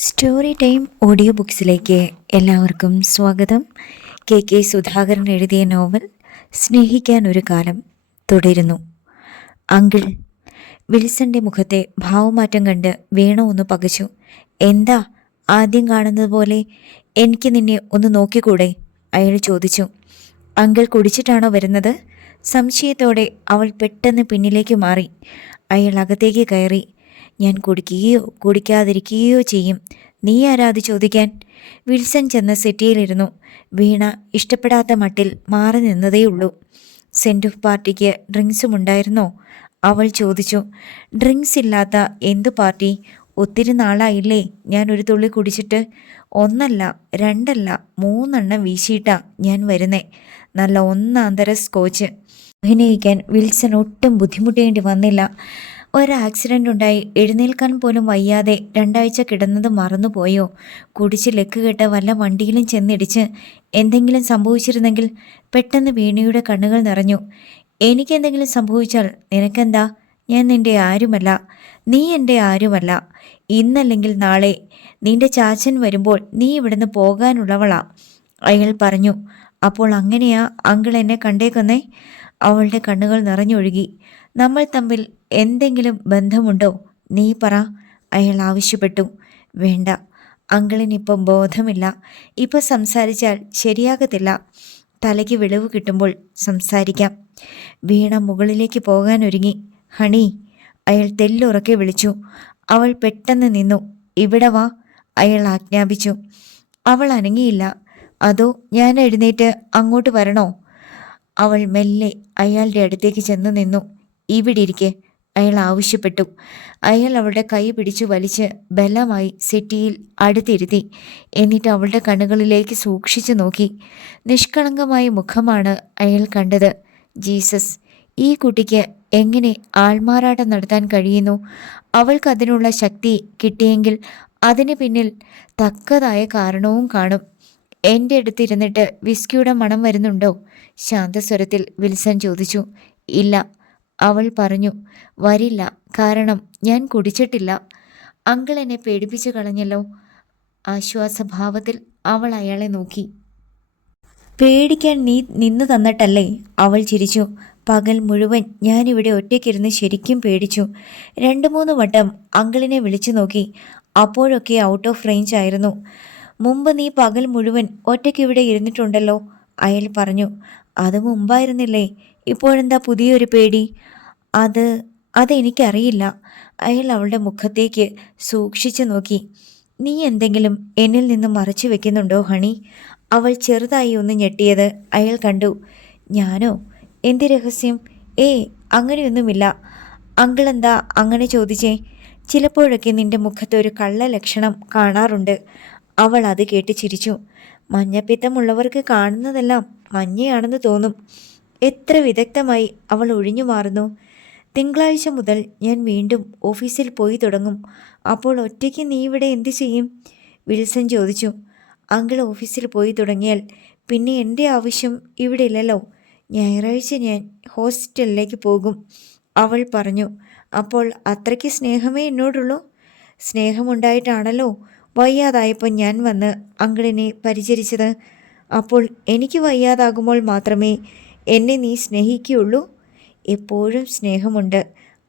Story time audio ബുക്സിലേക്ക് എല്ലാവർക്കും സ്വാഗതം. K K Sudhakaran എഴുതിയ നോവൽ സ്നേഹിക്കാൻ ഒരു കാലം തുടരുന്നു. അങ്കിൾ വിൽസന്റെ മുഖത്തെ ഭാവമാറ്റം കണ്ട് വീണ ഒന്ന് പകച്ചു. എന്താ ആദ്യം കാണുന്നത് പോലെ എനിക്ക് നിന്നെ ഒന്ന് നോക്കിക്കൂടെ? അയാൾ ചോദിച്ചു. അങ്കിൾ കുടിച്ചിട്ടാണോ വരുന്നത്? സംശയത്തോടെ അവൾ പെട്ടെന്ന് പിന്നിലേക്ക് മാറി. അയാൾ അകത്തേക്ക് കയറി ഞാൻ കുടിക്കുകയോ കുടിക്കാതിരിക്കുകയോ ചെയ്യും. നീ ആരാത് ചോദിക്കാൻ? വിൽസൺ ചെന്ന് സിറ്റിയിലിരുന്നു. വീണ ഇഷ്ടപ്പെടാത്ത മട്ടിൽ മാറി നിന്നതേയുള്ളൂ. സെൻഡ് ഓഫ് പാർട്ടിക്ക് ഡ്രിങ്ക്സും ഉണ്ടായിരുന്നോ അവൾ ചോദിച്ചു. ഡ്രിങ്ക്സ് ഇല്ലാത്ത എന്തു പാർട്ടി? ഒത്തിരി നാളായില്ലേ ഞാൻ ഒരു തുള്ളി കുടിച്ചിട്ട്? ഒന്നല്ല രണ്ടല്ല മൂന്നെണ്ണം വീശിയിട്ടാ ഞാൻ വരുന്നേ. നല്ല ഒന്നാന്തര സ്കോച്ച്. അഭിനയിക്കാൻ വിൽസൺ ഒട്ടും ബുദ്ധിമുട്ടേണ്ടി വന്നില്ല. ഒരു ആക്സിഡന്റ് ഉണ്ടായി. എഴുന്നേൽക്കാൻ പോലും വയ്യാതെ രണ്ടാഴ്ച കിടന്നത് മറന്നുപോയോ കുടിച്ച് ലെക്ക് കെട്ട് വല്ല വണ്ടിയിലും ചെന്നിടിച്ച് എന്തെങ്കിലും സംഭവിച്ചിരുന്നെങ്കിൽ പെട്ടെന്ന് വീണയുടെ കണ്ണുകൾ നിറഞ്ഞു. എനിക്കെന്തെങ്കിലും സംഭവിച്ചാൽ നിനക്കെന്താ? ഞാൻ നിന്റെ ആരുമല്ല. നീ എന്റെ ആരുമല്ല. ഇന്നല്ലെങ്കിൽ നാളെ നിന്റെ ചാച്ചൻ വരുമ്പോൾ നീ ഇവിടുന്ന് പോകാനുള്ളവളാ. അയാൾ പറഞ്ഞു. അപ്പോൾ അങ്ങനെയാ? അങ്കിൾ എന്നെ കണ്ടേക്കുന്നേ? അവളുടെ കണ്ണുകൾ നിറഞ്ഞൊഴുകി. നമ്മൾ തമ്മിൽ എന്തെങ്കിലും ബന്ധമുണ്ടോ? നീ പറ. അയാൾ ആവശ്യപ്പെട്ടു. വേണ്ട. അങ്കിളിനിപ്പം ബോധമില്ല. ഇപ്പം സംസാരിച്ചാൽ ശരിയാകത്തില്ല. തലയ്ക്ക് വിളിവ് കിട്ടുമ്പോൾ സംസാരിക്കാം. വീണ മുകളിലേക്ക് പോകാനൊരുങ്ങി. ഹണി അയാൾ തെല്ലുറക്കെ വിളിച്ചു. അവൾ പെട്ടെന്ന് നിന്നു. ഇവിടെ വാ അയാൾ ആജ്ഞാപിച്ചു. അവൾ അനങ്ങിയില്ല. അതോ ഞാൻ എഴുന്നേറ്റ് അങ്ങോട്ട് വരണോ? അവൾ മെല്ലെ അയാളുടെ അടുത്തേക്ക് ചെന്ന് നിന്നു. ഇവിടെ ഇരിക്കെ. അയാൾ ആവശ്യപ്പെട്ടു. അയാൾ അവളുടെ കൈ പിടിച്ചു വലിച്ച് ബലമായി സെറ്റിയിൽ അടുത്തിരുത്തി. എന്നിട്ട് അവളുടെ കണ്ണുകളിലേക്ക് സൂക്ഷിച്ചു നോക്കി. നിഷ്കളങ്കമായ മുഖമാണ് അയാൾ കണ്ടത്. ജീസസ് ഈ കുട്ടിക്ക് എങ്ങനെ ആൾമാറാട്ടം നടത്താൻ കഴിയുന്നു? അവൾക്ക് അതിനുള്ള ശക്തി കിട്ടിയെങ്കിൽ അതിന് പിന്നിൽ തക്കതായ കാരണവും കാണും. എന്റെ അടുത്തിരുന്നിട്ട് വിസ്കിയുടെ മണം വരുന്നുണ്ടോ? ശാന്തസ്വരത്തിൽ വിൽസൺ ചോദിച്ചു. ഇല്ല അവൾ പറഞ്ഞു വരില്ല കാരണം ഞാൻ കുടിച്ചിട്ടില്ല. അങ്കിൾ എന്നെ പേടിപ്പിച്ചു കളഞ്ഞല്ലോ. ആശ്വാസഭാവത്തിൽ അവൾ അയാളെ നോക്കി. പേടിക്കാൻ നീ നിന്നു തന്നിട്ടല്ലേ? അവൾ ചിരിച്ചു. പകൽ മുഴുവൻ ഞാനിവിടെ ഒറ്റയ്ക്കിരുന്ന് ശരിക്കും പേടിച്ചു. രണ്ട് മൂന്ന് വട്ടം അങ്കിളിനെ വിളിച്ചു നോക്കി. അപ്പോഴൊക്കെ ഔട്ട് ഓഫ് റേഞ്ച് ആയിരുന്നു. മുമ്പ് നീ പകൽ മുഴുവൻ ഒറ്റയ്ക്ക് ഇവിടെ ഇരുന്നിട്ടുണ്ടല്ലോ അയാൾ പറഞ്ഞു. അത് മുമ്പായിരുന്നില്ലേ? ഇപ്പോഴെന്താ പുതിയൊരു പേടി? അത് അതെനിക്കറിയില്ല. അയാൾ അവളുടെ മുഖത്തേക്ക് സൂക്ഷിച്ചു നോക്കി. നീ എന്തെങ്കിലും എന്നിൽ നിന്ന് മറച്ചു വെക്കുന്നുണ്ടോ ഹണി? അവൾ ചെറുതായി ഒന്ന് ഞെട്ടിയത് അയാൾ കണ്ടു. ഞാനോ? എന്ത് രഹസ്യം? ഏ അങ്ങനെയൊന്നുമില്ല. അങ്കിളെന്താ അങ്ങനെ ചോദിച്ചേ? ചിലപ്പോഴൊക്കെ നിന്റെ മുഖത്തൊരു കള്ള ലക്ഷണം കാണാറുണ്ട്. അവൾ അത് കേട്ട് ചിരിച്ചു. മഞ്ഞപ്പിത്തമുള്ളവർക്ക് കാണുന്നതെല്ലാം മഞ്ഞയാണെന്ന് തോന്നും. എത്ര വിദഗ്ധമായി അവൾ ഒഴിഞ്ഞു മാറുന്നു. തിങ്കളാഴ്ച മുതൽ ഞാൻ വീണ്ടും ഓഫീസിൽ പോയി തുടങ്ങും. അപ്പോൾ ഒറ്റയ്ക്ക് നീ ഇവിടെ എന്തു ചെയ്യും? വിൽസൺ ചോദിച്ചു. അങ്കിൾ ഓഫീസിൽ പോയി തുടങ്ങിയാൽ പിന്നെ എന്റെ ആവശ്യം ഇവിടെ ഇല്ലല്ലോ. ഞായറാഴ്ച ഞാൻ ഹോസ്റ്റലിലേക്ക് പോകും അവൾ പറഞ്ഞു. അപ്പോൾ അത്രയ്ക്ക് സ്നേഹമേ എന്നോടുള്ളൂ? സ്നേഹമുണ്ടായിട്ടാണല്ലോ വയ്യാതായപ്പോൾ ഞാൻ വന്ന് അങ്കിളിനെ പരിചരിച്ചത്. അപ്പോൾ എനിക്ക് വയ്യാതാകുമ്പോൾ മാത്രമേ എന്നെ നീ സ്നേഹിക്കുകയുള്ളൂ. എപ്പോഴും സ്നേഹമുണ്ട്.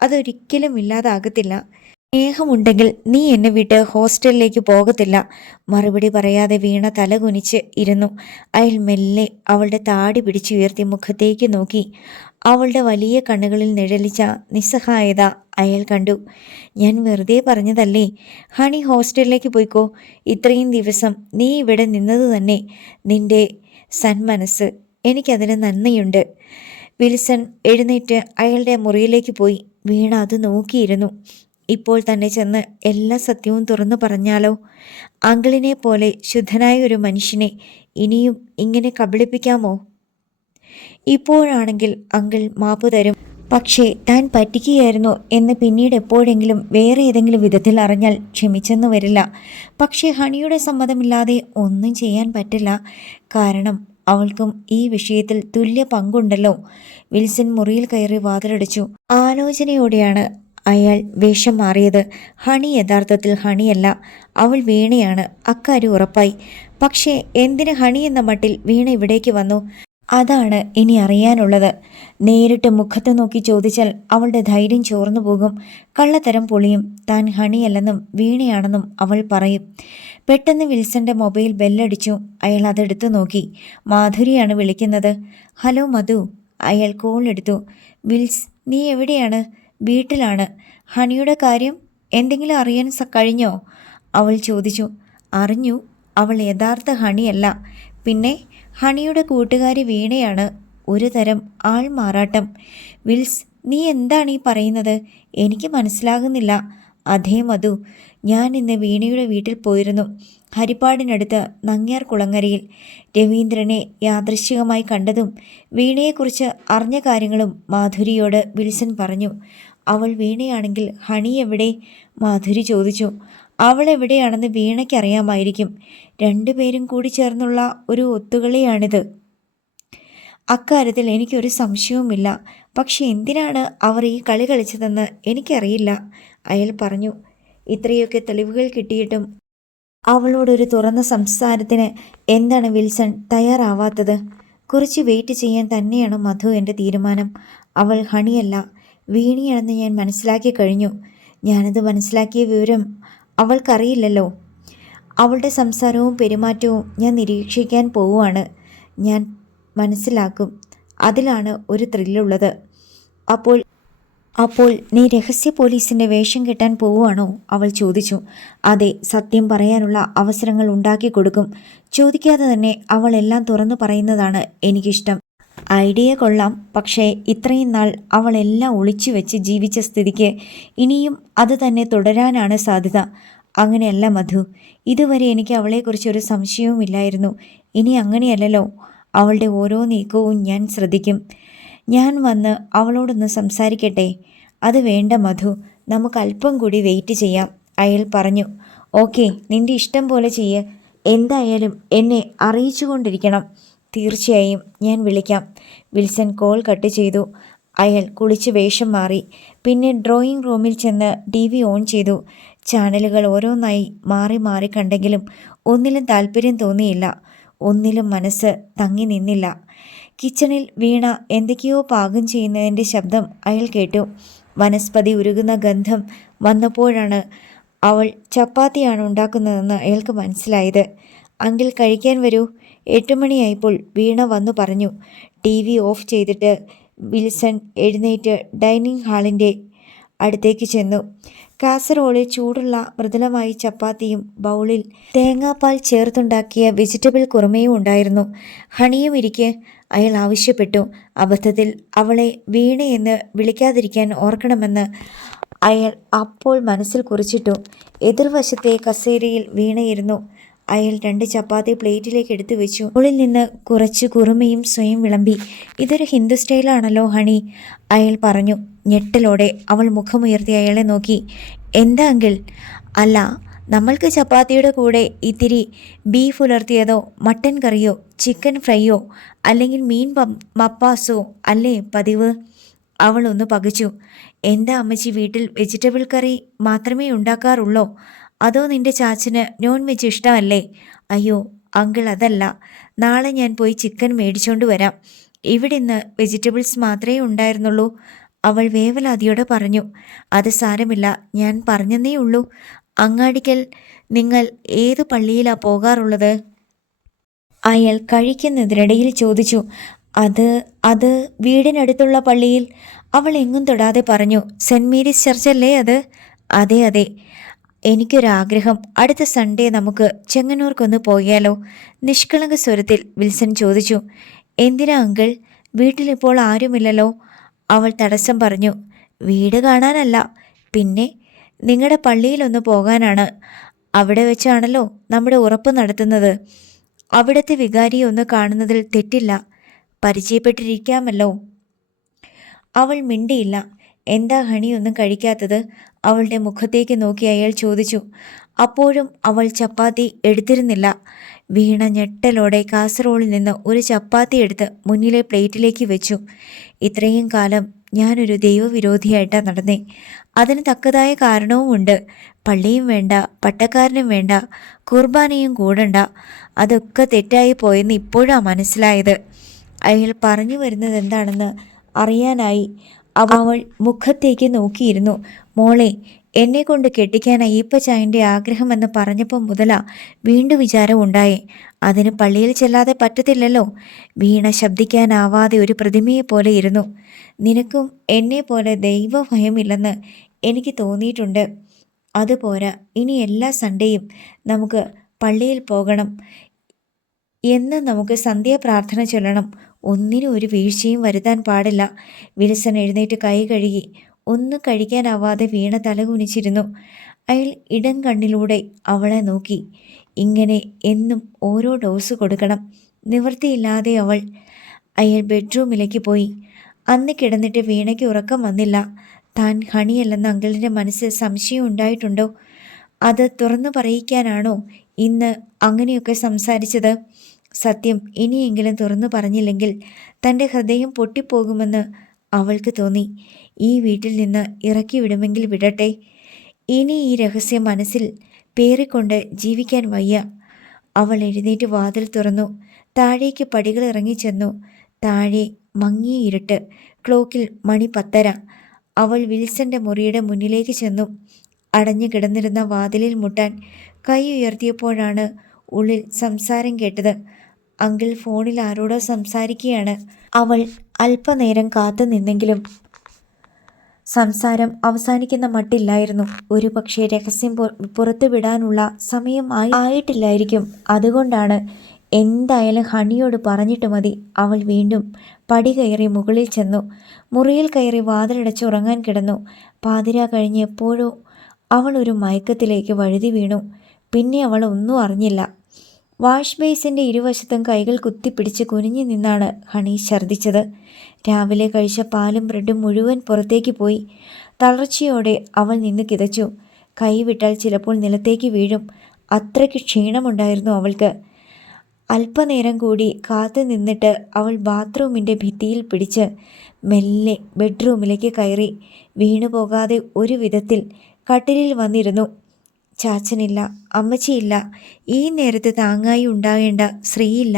അതൊരിക്കലും ഇല്ലാതാകത്തില്ല. സ്നേഹമുണ്ടെങ്കിൽ നീ എന്നെ വിട്ട് ഹോസ്റ്റലിലേക്ക് പോകത്തില്ല. മറുപടി പറയാതെ വീണ തല കുനിച്ച് ഇരുന്നു. അയാൾ മെല്ലെ അവളുടെ താടി പിടിച്ചുയർത്തി മുഖത്തേക്ക് നോക്കി. അവളുടെ വലിയ കണ്ണുകളിൽ നിഴലിച്ച നിസ്സഹായത അയാൾ കണ്ടു. ഞാൻ വെറുതെ പറഞ്ഞതല്ലേ? ഹണി ഹോസ്റ്റലിലേക്ക് പോയിക്കോ. ഇത്രയും ദിവസം നീ ഇവിടെ നിന്നത് തന്നെ. നിന്റെ സന്മനസ് എനിക്കതിന് നന്ദിയുണ്ട്. വിൽസൺ എഴുന്നേറ്റ് അയാളുടെ മുറിയിലേക്ക് പോയി. വീണ അത് നോക്കിയിരുന്നു. ഇപ്പോൾ തന്നെ ചെന്ന് എല്ലാ സത്യവും തുറന്നു പറഞ്ഞാലോ? അങ്കിളിനെ പോലെ ശുദ്ധനായ ഒരു മനുഷ്യനെ ഇനിയും ഇങ്ങനെ കബളിപ്പിക്കാമോ? ഇപ്പോഴാണെങ്കിൽ അങ്കിൾ മാപ്പ് തരും. പക്ഷേ താൻ പറ്റിക്കുകയായിരുന്നു എന്ന് പിന്നീട് എപ്പോഴെങ്കിലും വേറെ ഏതെങ്കിലും വിധത്തിൽ അറിഞ്ഞാൽ ക്ഷമിച്ചെന്ന് വരില്ല. പക്ഷേ ഹണിയുടെ സമ്മതമില്ലാതെ ഒന്നും ചെയ്യാൻ പറ്റില്ല. കാരണം അവൾക്കും ഈ വിഷയത്തിൽ തുല്യ പങ്കുണ്ടല്ലോ. വിൽസൺ മുറിയിൽ കയറി വാതിലടിച്ചു. ആലോചനയോടെയാണ് അയാൾ വേഷം മാറിയത്. ഹണി യഥാർത്ഥത്തിൽ ഹണിയല്ല. അവൾ വീണയാണ്. അക്കാര്യം ഉറപ്പായി. പക്ഷേ എന്തിന് ഹണി എന്ന മട്ടിൽ വീണ ഇവിടേക്ക് വന്നു? അതാണ് ഇനി അറിയാനുള്ളത്. നേരിട്ട് മുഖത്ത് നോക്കി ചോദിച്ചാൽ അവളുടെ ധൈര്യം ചോർന്നു പോകും. കള്ളത്തരം പൊളിയും. താൻ ഹണിയല്ലെന്നും വീണയാണെന്നും അവൾ പറയും. പെട്ടെന്ന് വിൽസന്റെ മൊബൈൽ ബെല്ലടിച്ചു. അയാൾ അതെടുത്തു നോക്കി. മാധുരിയാണ് വിളിക്കുന്നത്. ഹലോ മധു. അയാൾ കോൾ എടുത്തു. വിൽസ് നീ എവിടെയാണ്? വീട്ടിലാണ്. ഹണിയുടെ കാര്യം എന്തെങ്കിലും അറിയാൻ കഴിഞ്ഞോ? അവൾ ചോദിച്ചു. അറിഞ്ഞു. അവൾ യഥാർത്ഥ ഹണിയല്ല. പിന്നെ ഹണിയുടെ കൂട്ടുകാരി വീണയാണ് ഒരു തരം ആൾമാറാട്ടം. വിൽസ് നീ എന്താണ് ഈ പറയുന്നത്? എനിക്ക് മനസ്സിലാകുന്നില്ല. അതേ മധു ഞാൻ ഇന്ന് വീണയുടെ വീട്ടിൽ പോയിരുന്നു. ഹരിപ്പാടിനടുത്ത് നങ്ങ്യാർ കുളങ്ങരയിൽ. രവീന്ദ്രനെ യാദൃശ്ചികമായി കണ്ടതും വീണയെക്കുറിച്ച് അറിഞ്ഞ കാര്യങ്ങളും മാധുരിയോട് വിൽസൺ പറഞ്ഞു. അവൾ വീണയാണെങ്കിൽ ഹണി എവിടെ? മാധുരി ചോദിച്ചു. അവൾ എവിടെയാണെന്ന് വീണയ്ക്കറിയാമായിരിക്കും രണ്ടുപേരും കൂടി ചേർന്നുള്ള ഒരു ഒത്തുകളിയാണിത്. അക്കാര്യത്തിൽ എനിക്കൊരു സംശയവുമില്ല. പക്ഷെ എന്തിനാണ് അവർ ഈ കളി കളിച്ചതെന്ന് എനിക്കറിയില്ല. അയാൾ പറഞ്ഞു ഇത്രയൊക്കെ തെളിവുകൾ കിട്ടിയിട്ടും അവളോടൊരു തുറന്ന സംസാരത്തിന് എന്താണ് വിൽസൺ തയ്യാറാവാത്തത്? കുറച്ച് വെയിറ്റ് ചെയ്യാൻ തന്നെയാണ് മധു എന്റെ തീരുമാനം. അവൾ ഹണിയല്ല വീണിയാണെന്ന് ഞാൻ മനസ്സിലാക്കി കഴിഞ്ഞു. ഞാനത് മനസ്സിലാക്കിയ വിവരം അവൾക്കറിയില്ലല്ലോ. അവളുടെ സംസാരവും പെരുമാറ്റവും ഞാൻ നിരീക്ഷിക്കാൻ പോവുകയാണ്. ഞാൻ മനസ്സിലാക്കും. അതിലാണ് ഒരു ത്രില്ലുള്ളത്. അപ്പോൾ അപ്പോൾ നീ രഹസ്യ പോലീസിന്റെ വേഷം കെട്ടാൻ പോവുകയാണോ? അവൾ ചോദിച്ചു. അതെ സത്യം പറയാനുള്ള അവസരങ്ങൾ ഉണ്ടാക്കി കൊടുക്കും ചോദിക്കാതെ തന്നെ അവൾ എല്ലാം തുറന്നു പറയുന്നതാണ് എനിക്കിഷ്ടം. ഐഡിയ കൊള്ളാം. പക്ഷേ ഇത്രയും നാൾ അവളെല്ലാം ഒളിച്ചു വെച്ച് ജീവിച്ച സ്ഥിതിക്ക് ഇനിയും അത് തന്നെ തുടരാനാണ് സാധ്യത. അങ്ങനെയല്ല മധു. ഇതുവരെ എനിക്ക് അവളെക്കുറിച്ചൊരു സംശയവുമില്ലായിരുന്നു ഇനി അങ്ങനെയല്ലല്ലോ. അവളുടെ ഓരോ നീക്കവും ഞാൻ ശ്രദ്ധിക്കും. ഞാൻ വന്ന് അവളോടൊന്ന് സംസാരിക്കട്ടെ? അത് വേണ്ട മധു. നമുക്ക് അല്പം കൂടി വെയിറ്റ് ചെയ്യാം. അയാൾ പറഞ്ഞു. ഓക്കെ നിന്റെ ഇഷ്ടം പോലെ ചെയ്യ്. എന്തായാലും എന്നെ അറിയിച്ചുകൊണ്ടിരിക്കണം. തീർച്ചയായും ഞാൻ വിളിക്കാം. വിൽസൺ കോൾ കട്ട് ചെയ്തു. അയാൾ കുളിച്ച് വേഷം മാറി. പിന്നെ ഡ്രോയിങ് റൂമിൽ ചെന്ന് ടി വി ഓൺ ചെയ്തു. ചാനലുകൾ ഓരോന്നായി മാറി മാറി കണ്ടെങ്കിലും ഒന്നിലും താല്പര്യം തോന്നിയില്ല. ഒന്നിലും മനസ്സ് തങ്ങി നിന്നില്ല. കിച്ചണിൽ വീണ എന്തൊക്കെയോ പാകം ചെയ്യുന്നതിന്റെ ശബ്ദം അയാൾ കേട്ടു. വനസ്പതി ഉരുകുന്ന ഗന്ധം വന്നപ്പോഴാണ് അവൾ ചപ്പാത്തിയാണ് ഉണ്ടാക്കുന്നതെന്ന് അയാൾക്ക് മനസ്സിലായത്. അങ്കിൾ കഴിക്കാൻ വരൂ. എട്ട് മണിയായപ്പോൾ വീണ വന്നു പറഞ്ഞു ടി വി ഓഫ് ചെയ്തിട്ട് വിൽസൺ എഴുന്നേറ്റ് ഡൈനിങ് ഹാളിന്റെ അടുത്തേക്ക് ചെന്നു. കാസറോളിൽ ചൂടുള്ള മൃദുലമായി ചപ്പാത്തിയും ബൗളിൽ തേങ്ങാപ്പാൽ ചേർത്തുണ്ടാക്കിയ വെജിറ്റബിൾ കുറുമയും ഉണ്ടായിരുന്നു. ഹണിയും ഇരിക്കെ അയാൾ ആവശ്യപ്പെട്ടു. അബദ്ധത്തിൽ അവളെ വീണയെന്ന് വിളിക്കാതിരിക്കാൻ ഓർക്കണമെന്ന് അയാൾ അപ്പോൾ മനസ്സിൽ കുറിച്ചിട്ടു. എതിർവശത്തെ കസേരയിൽ വീണയിരുന്നു അയാൾ രണ്ട് ചപ്പാത്തി പ്ലേറ്റിലേക്ക് എടുത്തു വെച്ചു. ഉള്ളിൽ നിന്ന് കുറച്ച് കുറുമയും സ്വയം വിളമ്പി. ഇതൊരു ഹിന്ദു സ്റ്റൈലാണല്ലോ ഹണി. അയാൾ പറഞ്ഞു ഞെട്ടലോടെ അവൾ മുഖമുയർത്തി അയാളെ നോക്കി. എന്താ അങ്കിൾ? അല്ല നമ്മൾക്ക് ചപ്പാത്തിയുടെ കൂടെ ഇത്തിരി ബീഫ് ഉലർത്തിയതോ മട്ടൻ കറിയോ ചിക്കൻ ഫ്രൈയോ അല്ലെങ്കിൽ മീൻ മപ്പാസോ അല്ലേ പതിവ്? അവൾ ഒന്ന് പകച്ചു. എന്താ അമ്മച്ചി വീട്ടിൽ വെജിറ്റബിൾ കറി മാത്രമേ ഉണ്ടാക്കാറുള്ളോ? അതോ നിന്റെ ചാച്ചന് നോൺ വെജ് ഇഷ്ടമല്ലേ? അയ്യോ അങ്കിൾ അതല്ല. നാളെ ഞാൻ പോയി ചിക്കൻ മേടിച്ചോണ്ട് വരാം. ഇവിടെ ഇന്ന് വെജിറ്റബിൾസ് മാത്രമേ ഉണ്ടായിരുന്നുള്ളൂ. അവൾ വേവലാതിയോടെ പറഞ്ഞു. അത് സാരമില്ല ഞാൻ പറഞ്ഞെന്നേ ഉള്ളൂ. അങ്ങാടിക്കൽ നിങ്ങൾ ഏത് പള്ളിയിലാ പോകാറുള്ളത്? അയാൾ കഴിക്കുന്നതിനിടയിൽ ചോദിച്ചു. അത് അത് വീടിനടുത്തുള്ള പള്ളിയിൽ. അവൾ എങ്ങും തൊടാതെ പറഞ്ഞു. സെന്റ് മേരീസ് ചർച്ചല്ലേ അത്? അതെ അതെ. എനിക്കൊരാഗ്രഹം. അടുത്ത സൺഡേ നമുക്ക് ചെങ്ങന്നൂർക്കൊന്ന് പോയാലോ? നിഷ്കളങ്ക സ്വരത്തിൽ വിൽസൺ ചോദിച്ചു. എന്തിനാ അങ്കിൾ? വീട്ടിലിപ്പോൾ ആരുമില്ലല്ലോ? അവൾ തടസ്സം പറഞ്ഞു. വീട് കാണാനല്ല. പിന്നെ നിങ്ങളുടെ പള്ളിയിലൊന്ന് പോകാനാണ്. അവിടെ വെച്ചാണല്ലോ നമ്മുടെ ഉറപ്പ് നടത്തുന്നത്. അവിടുത്തെ വികാരിയെ ഒന്ന് കാണുന്നതിൽ തെറ്റില്ല. പരിചയപ്പെട്ടിരിക്കാമല്ലോ. അവൾ മിണ്ടിയില്ല. എന്താ ഹണി ഒന്നും കഴിക്കാത്തത്? അവളുടെ മുഖത്തേക്ക് നോക്കി അയാൾ ചോദിച്ചു. അപ്പോഴും അവൾ ചപ്പാത്തി എടുത്തിരുന്നില്ല. വീണ ഞെട്ടലോടെ കാസറോളിൽ നിന്ന് ഒരു ചപ്പാത്തി എടുത്ത് മുന്നിലെ പ്ലേറ്റിലേക്ക് വെച്ചു. ഇത്രയും കാലം ഞാനൊരു ദൈവവിരോധിയായിട്ടാണ് നടന്നേ. അതിന് തക്കതായ കാരണവുമുണ്ട് പള്ളിയും വേണ്ട പട്ടക്കാരനും വേണ്ട കുർബാനയും കൂടണ്ട. അതൊക്കെ തെറ്റായി പോയെന്ന് ഇപ്പോഴാണ് മനസ്സിലായത്. അയാൾ പറഞ്ഞു വരുന്നത് എന്താണെന്ന് അറിയാനായി. അവൾ മുഖത്തേക്ക് നോക്കിയിരുന്നു. മോളെ എന്നെ കൊണ്ട് കെട്ടിക്കാൻ അയ്യപ്പച്ചായന്റെ ആഗ്രഹമെന്ന് പറഞ്ഞപ്പോൾ മുതലാ വീണ്ടും വിചാരം ഉണ്ടായി. അതിന് പള്ളിയിൽ ചെല്ലാതെ പറ്റത്തില്ലല്ലോ. വീണ ശബ്ദിക്കാനാവാതെ ഒരു പ്രതിമയെ പോലെ ഇരുന്നു. നിനക്കും എന്നെ പോലെ ദൈവഭയമില്ലെന്ന് എനിക്ക് തോന്നിയിട്ടുണ്ട്. അതുപോരാ ഇനി എല്ലാ സൺഡേയും നമുക്ക് പള്ളിയിൽ പോകണം. എന്ന് നമുക്ക് സന്ധ്യ പ്രാർത്ഥന ചൊല്ലണം. ഒന്നിനും ഒരു വീഴ്ചയും വരുത്താൻ പാടില്ല. വിൽസൺ എഴുന്നേറ്റ് കൈ കഴുകി ഒന്നും കഴിക്കാനാവാതെ വീണ തല കുനിച്ചിരുന്നു. അയാൾ ഇടം കണ്ണിലൂടെ അവളെ നോക്കി. ഇങ്ങനെ എന്നും ഓരോ ഡോസ് കൊടുക്കണം. നിവൃത്തിയില്ലാതെ അവൾ അയാൾ ബെഡ്റൂമിലേക്ക് പോയി. അന്ന് കിടന്നിട്ട് വീണയ്ക്ക് ഉറക്കം വന്നില്ല. താൻ ഹണിയല്ലെന്ന് അങ്കിളിന്റെ മനസ്സിൽ സംശയം ഉണ്ടായിട്ടുണ്ടോ? അത് തുറന്നു പറയിക്കാനാണോ ഇന്ന് അങ്ങനെയൊക്കെ സംസാരിച്ചത്? സത്യം ഇനിയെങ്കിലും തുറന്നു പറഞ്ഞില്ലെങ്കിൽ തന്റെ ഹൃദയം പൊട്ടിപ്പോകുമെന്ന് അവൾക്ക് തോന്നി. ഈ വീട്ടിൽ നിന്ന് ഇറക്കി വിടുമെങ്കിൽ വിടട്ടെ. ഇനി ഈ രഹസ്യം മനസ്സിൽ പേറിക്കൊണ്ട് ജീവിക്കാൻ വയ്യ. അവൾ എഴുന്നേറ്റ് വാതിൽ തുറന്നു. താഴേക്ക് പടികൾ ഇറങ്ങിച്ചെന്നു താഴെ മങ്ങിയ ഇരുട്ട്. ക്ലോക്കിൽ മണി പത്തര. അവൾ വിൽസന്റെ മുറിയുടെ മുന്നിലേക്ക് ചെന്നു. അടഞ്ഞു കിടന്നിരുന്ന വാതിലിൽ മുട്ടാൻ കൈ ഉയർത്തിയപ്പോഴാണ് ഉള്ളിൽ സംസാരം കേട്ടത്. അങ്കിൾ ഫോണിൽ ആരോടോ സംസാരിക്കുകയാണ്. അവൾ അല്പനേരം കാത്തു നിന്നെങ്കിലും സംസാരം അവസാനിക്കുന്ന മട്ടില്ലായിരുന്നു. ഒരു പക്ഷേ രഹസ്യം പുറത്തുവിടാനുള്ള സമയം ആയി ആയിട്ടില്ലായിരിക്കും. അതുകൊണ്ടാണ് എന്തായാലും ഹണിയോട് പറഞ്ഞിട്ട് മതി. അവൾ വീണ്ടും പടി കയറി മുകളിൽ ചെന്നു. മുറിയിൽ കയറി വാതിലടച്ച് ഉറങ്ങാൻ കിടന്നു. പാതിര കഴിഞ്ഞ് എപ്പോഴോ അവൾ ഒരു മയക്കത്തിലേക്ക് വഴുതി വീണു. പിന്നെ അവൾ ഒന്നും അറിഞ്ഞില്ല. വാഷ് ബേസിന്റെ ഇരുവശത്തും കൈകൾ കുത്തിപ്പിടിച്ച് കുനിഞ്ഞു നിന്നാണ് ഹണി ഛർദ്ദിച്ചത്. രാവിലെ കഴിച്ച പാലും ബ്രെഡും മുഴുവൻ പുറത്തേക്ക് പോയി. തളർച്ചയോടെ അവൾ നിന്ന് കിതച്ചു. കൈവിട്ടാൽ ചിലപ്പോൾ നിലത്തേക്ക് വീഴും. അത്രയ്ക്ക് ക്ഷീണമുണ്ടായിരുന്നു അവൾക്ക്. അല്പനേരം കൂടി കാത്തു നിന്നിട്ട് അവൾ ബാത്റൂമിന്റെ ഭിത്തിയിൽ പിടിച്ച് മെല്ലെ ബെഡ്റൂമിലേക്ക് കയറി. വീണുപോകാതെ ഒരു വിധത്തിൽ കട്ടിലിൽ വന്നിരുന്നു. ചാച്ചനില്ല അമ്മച്ചിയില്ല ഈ നേരത്ത് താങ്ങായി ഉണ്ടാകേണ്ട ശ്രീയില്ല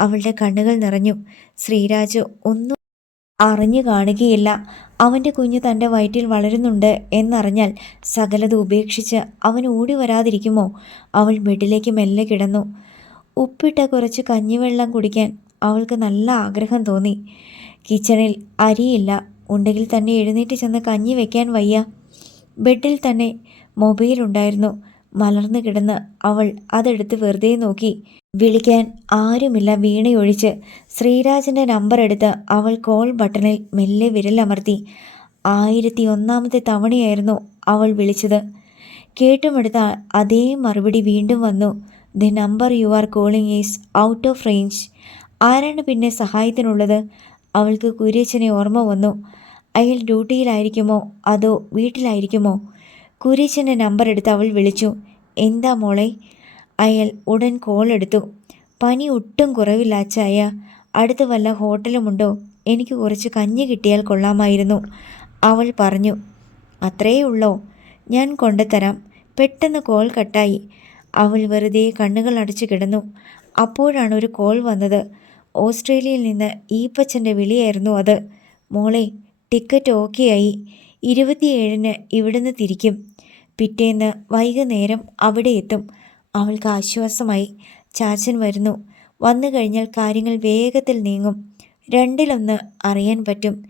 അവളുടെ കണ്ണുകൾ നിറഞ്ഞു. ശ്രീരാജ് ഒന്നും അറിഞ്ഞു കാണുകയില്ല. അവന്റെ കുഞ്ഞ് തന്റെ വയറ്റിൽ വളരുന്നുണ്ട് എന്നറിഞ്ഞാൽ സകലത് ഉപേക്ഷിച്ച് അവൻ ഓടി വരാതിരിക്കുമോ? അവൾ ബെഡിലേക്ക് മെല്ലെ കിടന്നു. ഉപ്പിട്ട കുറച്ച് കഞ്ഞിവെള്ളം കുടിക്കാൻ അവൾക്ക് നല്ല ആഗ്രഹം തോന്നി. കിച്ചണിൽ അരിയില്ല. ഉണ്ടെങ്കിൽ തന്നെ എഴുന്നേറ്റ് ചെന്ന് കഞ്ഞി വയ്ക്കാൻ വയ്യ. ബെഡിൽ തന്നെ മൊബൈൽ ഉണ്ടായിരുന്നു മലർന്നു കിടന്ന് അവൾ അതെടുത്ത് വെറുതെ നോക്കി. വിളിക്കാൻ ആരുമില്ല വീണയൊഴിച്ച് ശ്രീരാജന്റെ നമ്പർ എടുത്ത് അവൾ കോൾ ബട്ടണിൽ മെല്ലെ വിരലമർത്തി. ആയിരത്തി ഒന്നാമത്തെ തവണയായിരുന്നു അവൾ വിളിച്ചത്. കേട്ടുമെടുത്ത അതേ മറുപടി വീണ്ടും വന്നു. The number you are calling is out of range. ആരാണ് പിന്നെ സഹായത്തിനുള്ളത്? അവൾക്ക് കുര്യച്ചനെ ഓർമ്മ വന്നു. അയാൾ ഡ്യൂട്ടിയിലായിരിക്കുമോ? അതോ വീട്ടിലായിരിക്കുമോ? കുരീശന്റെ നമ്പർ എടുത്ത് അവൾ വിളിച്ചു. എന്താ മോളെ? അയാൾ ഉടൻ കോൾ എടുത്തു. പനി ഒട്ടും കുറവില്ല അച്ചായ. അടുത്ത് വല്ല ഹോട്ടലുമുണ്ടോ എനിക്ക് കുറച്ച് കഞ്ഞി കിട്ടിയാൽ കൊള്ളാമായിരുന്നു. അവൾ പറഞ്ഞു. അത്രയേ ഉള്ളോ? ഞാൻ കൊണ്ടുതരാം. പെട്ടെന്ന് കോൾ കട്ടായി അവൾ വെറുതെ കണ്ണുകൾ അടച്ചു കിടന്നു. അപ്പോഴാണ് ഒരു കോൾ വന്നത്. ഓസ്ട്രേലിയയിൽ നിന്ന് ഈപ്പച്ചന്റെ വിളിയായിരുന്നു അത്. മോളെ ടിക്കറ്റ് ഓക്കെയായി ഇരുപത്തിയേഴിന് ഇവിടുന്ന് തിരിക്കും. പിറ്റേന്ന് വൈകുന്നേരം അവിടെ എത്തും. അവൾക്ക് ആശ്വാസമായി. ചാച്ചൻ വരുന്നു. വന്നു കഴിഞ്ഞാൽ കാര്യങ്ങൾ വേഗത്തിൽ നീങ്ങും. രണ്ടിലൊന്ന് അറിയാൻ പറ്റും.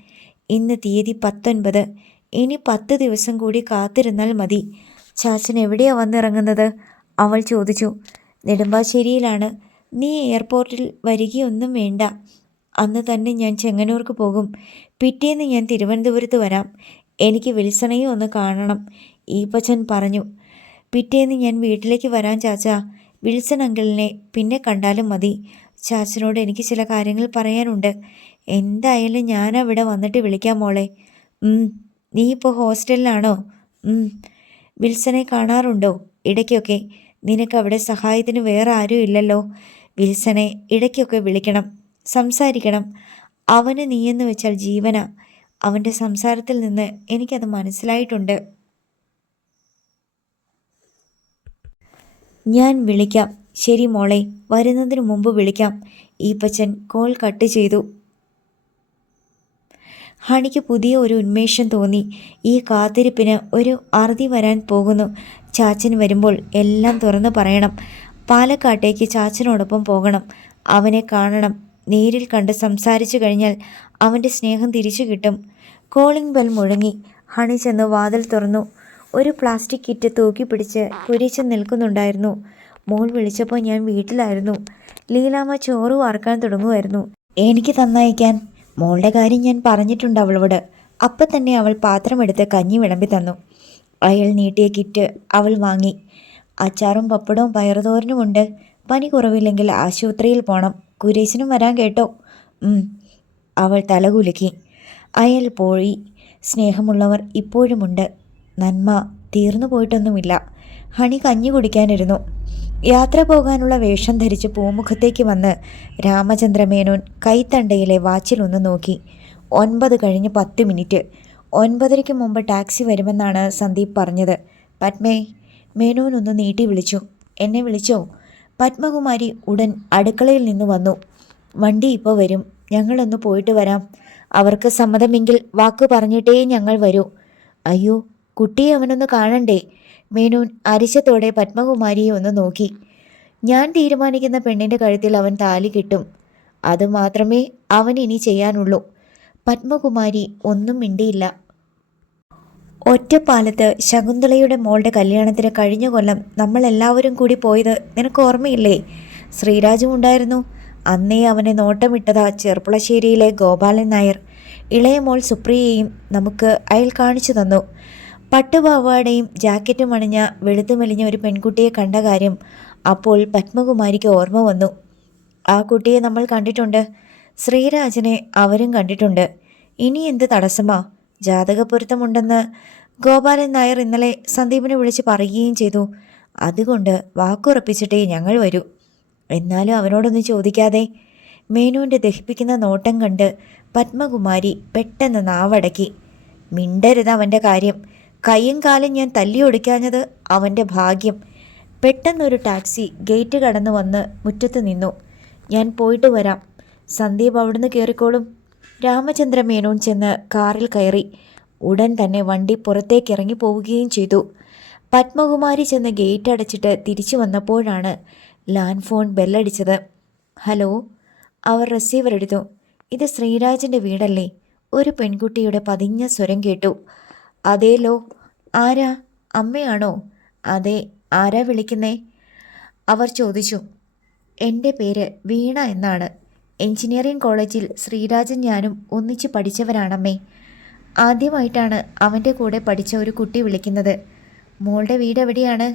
ഇന്ന് തീയതി പത്തൊൻപത്. ഇനി പത്ത് ദിവസം കൂടി കാത്തിരുന്നാൽ മതി. ചാച്ചൻ എവിടെയാ വന്നിറങ്ങുന്നത്? അവൾ ചോദിച്ചു. നെടുമ്പാശ്ശേരിയിലാണ്. നീ എയർപോർട്ടിൽ വരികയൊന്നും വേണ്ട. അന്ന് തന്നെ ഞാൻ ചെങ്ങന്നൂർക്ക് പോകും. പിറ്റേന്ന് ഞാൻ തിരുവനന്തപുരത്ത് വരാം. എനിക്ക് വിൽസണയും ഒന്ന് കാണണം. ഈപ്പച്ചൻ പറഞ്ഞു പിറ്റേന്ന് ഞാൻ വീട്ടിലേക്ക് വരാൻ ചാച്ച. വിൽസൺ അങ്കിളിനെ പിന്നെ കണ്ടാലും മതി. ചാച്ചനോട് എനിക്ക് ചില കാര്യങ്ങൾ പറയാനുണ്ട്. എന്തായാലും ഞാൻ അവിടെ വന്നിട്ട് വിളിക്കാം മോളെ. നീ ഇപ്പോൾ ഹോസ്റ്റലിലാണോ? വിൽസനെ കാണാറുണ്ടോ? ഇടയ്ക്കൊക്കെ. നിനക്ക് അവിടെ സഹായത്തിന് വേറെ ആരും ഇല്ലല്ലോ. വിൽസനെ ഇടയ്ക്കൊക്കെ വിളിക്കണം സംസാരിക്കണം. അവന് നീയെന്ന് വെച്ചാൽ ജീവന. അവന്റെ സംസാരത്തിൽ നിന്ന് എനിക്കത് മനസ്സിലായിട്ടുണ്ട്. ഞാൻ വിളിക്കാം. ശരി മോളെ വരുന്നതിന് മുമ്പ് വിളിക്കാം. ഈപ്പച്ചൻ കോൾ കട്ട് ചെയ്തു. ഹണിക്ക് പുതിയ ഒരു ഉന്മേഷം തോന്നി. ഈ കാത്തിരിപ്പിന് ഒരു അറുതി വരാൻ പോകുന്നു. ചാച്ചൻ വരുമ്പോൾ എല്ലാം തുറന്നു പറയണം. പാലക്കാട്ടേക്ക് ചാച്ചനോടൊപ്പം പോകണം. അവനെ കാണണം. നേരിൽ കണ്ട് സംസാരിച്ചു കഴിഞ്ഞാൽ അവന്റെ സ്നേഹം തിരിച്ചു കിട്ടും. കോളിംഗ് ബെൽ മുഴങ്ങി. ഹണി ചെന്ന് വാതിൽ തുറന്നു. ഒരു പ്ലാസ്റ്റിക് കിറ്റ് തൂക്കി പിടിച്ച് കുരിച്ച് നിൽക്കുന്നുണ്ടായിരുന്നു. മോൾ വിളിച്ചപ്പോൾ ഞാൻ വീട്ടിലായിരുന്നു. ലീലാമ്മ ചോറ് വാർക്കാൻ തുടങ്ങുമായിരുന്നു. എനിക്ക് തന്നയക്കാൻ. മോളുടെ കാര്യം ഞാൻ പറഞ്ഞിട്ടുണ്ട് അവളോട്. അപ്പം തന്നെ അവൾ പാത്രമെടുത്ത് കഞ്ഞി വിളമ്പി തന്നു. അയാൾ നീട്ടിയ കിറ്റ് അവൾ വാങ്ങി. അച്ചാറും പപ്പടവും പയറുതോരനുമുണ്ട് പനി കുറവില്ലെങ്കിൽ ആശുപത്രിയിൽ പോണം. കുരേശനും വരാൻ കേട്ടോ. അവൾ തലകുലുക്കി. അയാൾ പോയി. സ്നേഹമുള്ളവർ ഇപ്പോഴുമുണ്ട്. നന്മ തീർന്നു പോയിട്ടൊന്നുമില്ല. ഹണി കഞ്ഞി കുടിക്കാനിരുന്നു. യാത്ര പോകാനുള്ള വേഷം ധരിച്ച് പൂമുഖത്തേക്ക് വന്ന് രാമചന്ദ്രമേനോൻ കൈത്തണ്ടയിലെ വാച്ചിലൊന്ന് നോക്കി. ഒൻപത് കഴിഞ്ഞ് പത്ത് മിനിറ്റ്. ഒൻപതരയ്ക്ക് മുമ്പ് ടാക്സി വരുമെന്നാണ് സന്ദീപ് പറഞ്ഞത്. പത്മേ മേനോൻ ഒന്ന് നീട്ടി വിളിച്ചു. എന്നെ വിളിച്ചോ? പത്മകുമാരി ഉടൻ അടുക്കളയിൽ നിന്ന് വന്നു. വണ്ടി ഇപ്പോൾ വരും. ഞങ്ങളൊന്ന് പോയിട്ട് വരാം. അവർക്ക് സമ്മതമെങ്കിൽ വാക്ക് പറഞ്ഞിട്ടേ ഞങ്ങൾ വരൂ. അയ്യോ കുട്ടിയെ അവനൊന്ന് കാണണ്ടേ? മേനോൻ അരിശത്തോടെ പത്മകുമാരിയെ ഒന്ന് നോക്കി. ഞാൻ തീരുമാനിക്കുന്ന പെണ്ണിന്റെ കഴുത്തിൽ അവൻ താലി കിട്ടും. അത് മാത്രമേ അവൻ ഇനി ചെയ്യാനുള്ളൂ. പത്മകുമാരി ഒന്നും മിണ്ടിയില്ല. ഒറ്റപ്പാലത്ത് ശകുന്തളയുടെ മോളുടെ കല്യാണത്തിന് കഴിഞ്ഞ കൊല്ലം നമ്മളെല്ലാവരും കൂടി പോയത് നിനക്ക് ഓർമ്മയില്ലേ? ശ്രീരാജും ഉണ്ടായിരുന്നു. അന്നേ അവനെ നോട്ടമിട്ടതാ ചെർപ്പുളശ്ശേരിയിലെ ഗോപാലൻ നായർ. ഇളയ മോൾ സുപ്രിയയും നമുക്ക് അയൽ കാണിച്ചു തന്നു. പട്ടുപാവാടയും ജാക്കറ്റും അണിഞ്ഞ വെളുത്തു മെലിഞ്ഞ ഒരു പെൺകുട്ടിയെ കണ്ട കാര്യം അപ്പോൾ പത്മകുമാരിക്ക് ഓർമ്മ വന്നു. ആ കുട്ടിയെ നമ്മൾ കണ്ടിട്ടുണ്ട്. ശ്രീരാജനെ അവരും കണ്ടിട്ടുണ്ട്. ഇനി എന്ത് തടസ്സമാ? ജാതകപ്പൊരുത്തമുണ്ടെന്ന് ഗോപാലൻ നായർ ഇന്നലെ സന്ദീപിനെ വിളിച്ച് പറയുകയും ചെയ്തു. അതുകൊണ്ട് വാക്കുറപ്പിച്ചിട്ടേ ഞങ്ങൾ വരൂ. എന്നാലും അവനോടൊന്നും ചോദിക്കാതെ മേനുവിന്റെ ദഹിപ്പിക്കുന്ന നോട്ടം കണ്ട് പത്മകുമാരി പെട്ടെന്ന് നാവടക്കി. മിണ്ടരുത് അവന്റെ കാര്യം. കൈയും കാലും ഞാൻ തല്ലി ഒടിക്കാഞ്ഞത് അവന്റെ ഭാഗ്യം. പെട്ടെന്നൊരു ടാക്സി ഗേറ്റ് കടന്നു വന്ന് മുറ്റത്ത് നിന്നു. ഞാൻ പോയിട്ട് വരാം. സന്ദീപ് അവിടുന്ന് കയറിക്കോളും രാമചന്ദ്ര മേനോൻ ചെന്ന് കാറിൽ കയറി ഉടൻ തന്നെ വണ്ടി പുറത്തേക്ക് ഇറങ്ങി പോവുകയും ചെയ്തു. പത്മകുമാരി ചെന്ന് ഗേറ്റ് അടച്ചിട്ട് തിരിച്ചു വന്നപ്പോഴാണ് ലാൻഡ് ഫോൺ ബെല്ലടിച്ചത്. ഹലോ അവർ റിസീവർ എടുത്തു. ഇത് ശ്രീരാജിന്റെ വീടല്ലേ? ഒരു പെൺകുട്ടിയുടെ പതിഞ്ഞ സ്വരം കേട്ടു. അതേലോ ആരാ? അമ്മയാണോ? അതെ ആരാ വിളിക്കുന്നേ? അവർ ചോദിച്ചു. എന്റെ പേര് വീണ എന്നാണ്. എഞ്ചിനീയറിംഗ് കോളേജിൽ ശ്രീരാജൻ ഞാനും ഒന്നിച്ച് പഠിച്ചവരാണമ്മേ. ആദ്യമായിട്ടാണ് അവന്റെ കൂടെ പഠിച്ച ഒരു കുട്ടി വിളിക്കുന്നത്. മോളുടെ വീട് എവിടെയാണ്?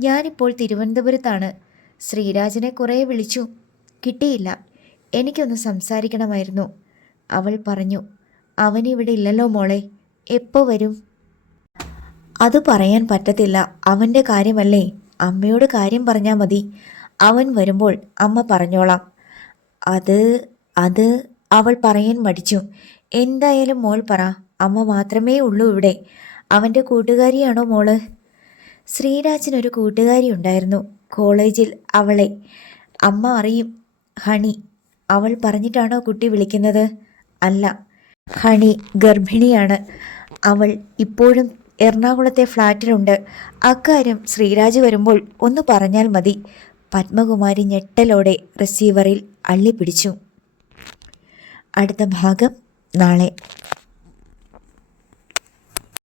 ഞാനിപ്പോൾ തിരുവനന്തപുരത്താണ്. ശ്രീരാജനെ കുറേ വിളിച്ചു. കിട്ടിയില്ല. എനിക്കൊന്ന് സംസാരിക്കണമായിരുന്നു. അവൾ പറഞ്ഞു അവനിവിടെ ഇല്ലല്ലോ മോളെ. എപ്പോൾ വരും? അത് പറയാൻ പറ്റത്തില്ല. അവന്റെ കാര്യമല്ലേ? അമ്മയോട് കാര്യം പറഞ്ഞാൽ മതി. അവൻ വരുമ്പോൾ അമ്മ പറഞ്ഞോളാം. അത് അത് അവൾ പറയാൻ മടിച്ചു. എന്തായാലും മോൾ പറ. അമ്മ മാത്രമേ ഉള്ളൂ ഇവിടെ. അവന്റെ കൂട്ടുകാരിയാണോ മോൾ? ശ്രീരാജിനൊരു കൂട്ടുകാരി ഉണ്ടായിരുന്നു. കോളേജിൽ അവളെ. അമ്മ അറിയും. ഹണി അവൾ പറഞ്ഞിട്ടാണോ കുട്ടി വിളിക്കുന്നത്? അല്ല. ഹണി ഗർഭിണിയാണ്. അവൾ ഇപ്പോഴും എറണാകുളത്തെ ഫ്ലാറ്റിലുണ്ട്. അക്കാര്യം ശ്രീരാജ് വരുമ്പോൾ ഒന്ന് പറഞ്ഞാൽ മതി. പത്മകുമാരി ഞെട്ടലോടെ റിസീവറിൽ അള്ളിപ്പിടിച്ചു. അടുത്ത ഭാഗം നാളെ.